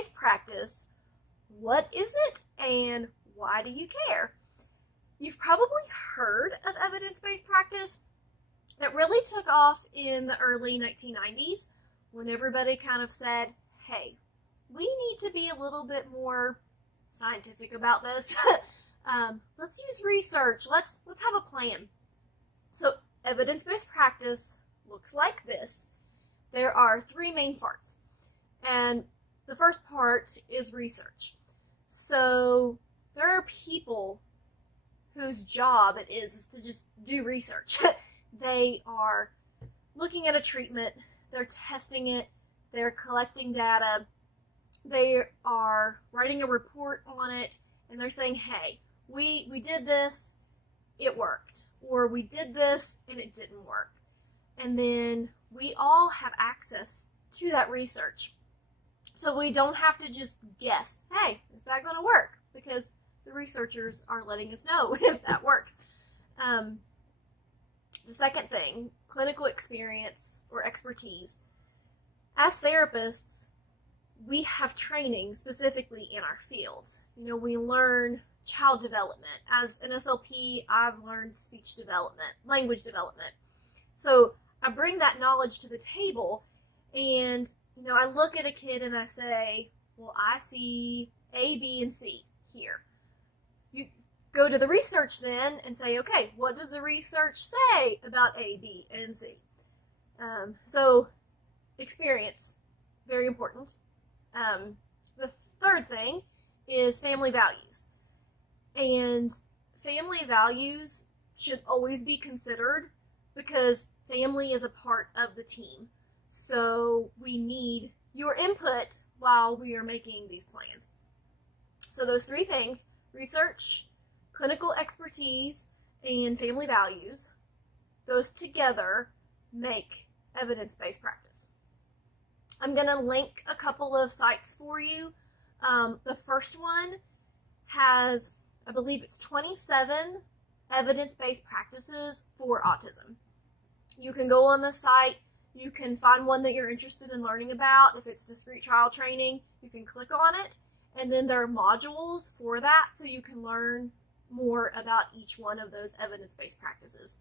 evidence-based practice, what is it, and why do you care? You've probably heard of evidence-based practice. It really took off in the early 1990s when everybody kind of said, hey, we need to be a little bit more scientific about this. Let's use research. Let's have a plan. So evidence-based practice looks like this. There are three main parts. And the first part is research. So there are people whose job it is to just do research. They are looking at a treatment, they're testing it, they're collecting data, they are writing a report on it, and they're saying, hey, we did this, it worked, or we did this and it didn't work. And then we all have access to that research. So we don't have to just guess, hey, is that going to work? Because the researchers are letting us know if that works. The second thing, clinical experience or expertise. As therapists, we have training specifically in our fields. We learn child development. As an SLP, I've learned speech development, language development. So I bring that knowledge to the table, and I look at a kid and I say, well, I see A, B, and C here. You go to the research then and say, okay, what does the research say about A, B, and C? So experience, very important. The third thing is family values. And family values should always be considered because family is a part of the team. So we need your input while we are making these plans. So those three things, research, clinical expertise, and family values, those together make evidence-based practice. I'm going to link a couple of sites for you. The first one has, I believe it's 27 evidence-based practices for autism. You can go on the site, you can find one that you're interested in learning about. If it's discrete trial training, you can click on it, and then there are modules for that, so you can learn more about each one of those evidence-based practices.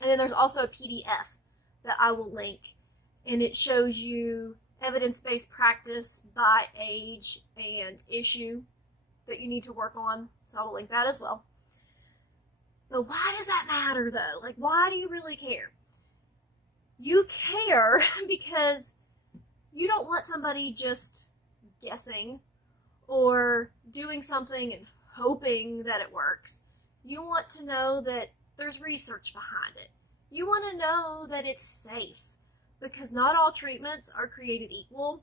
And then there's also a PDF that I will link, and it shows you evidence-based practice by age and issue that you need to work on, so I will link that as well. But why does that matter, though? Like, why do you really care? You care because you don't want somebody just guessing or doing something and hoping that it works. You want to know that there's research behind it. You want to know that it's safe, because not all treatments are created equal.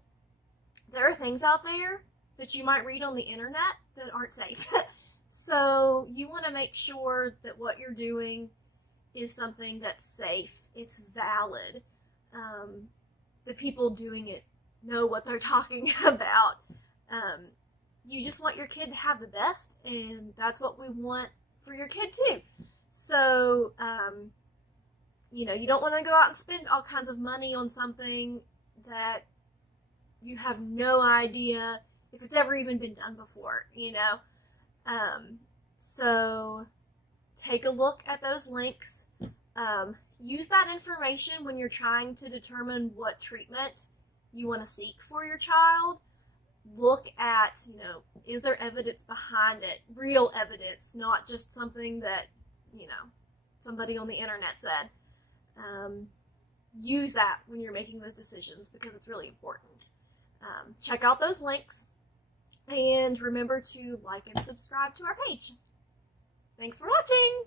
There are things out there that you might read on the internet that aren't safe. So you want to make sure that what you're doing is something that's safe, it's valid. The people doing it know what they're talking about. You just want your kid to have the best, and that's what we want for your kid too. So, you don't want to go out and spend all kinds of money on something that you have no idea if it's ever even been done before, So take a look at those links. Use that information when you're trying to determine what treatment you want to seek for your child. Look at, is there evidence behind it? Real evidence, not just something that, somebody on the internet said. Use that when you're making those decisions because it's really important. Check out those links, and remember to like and subscribe to our page. Thanks for watching!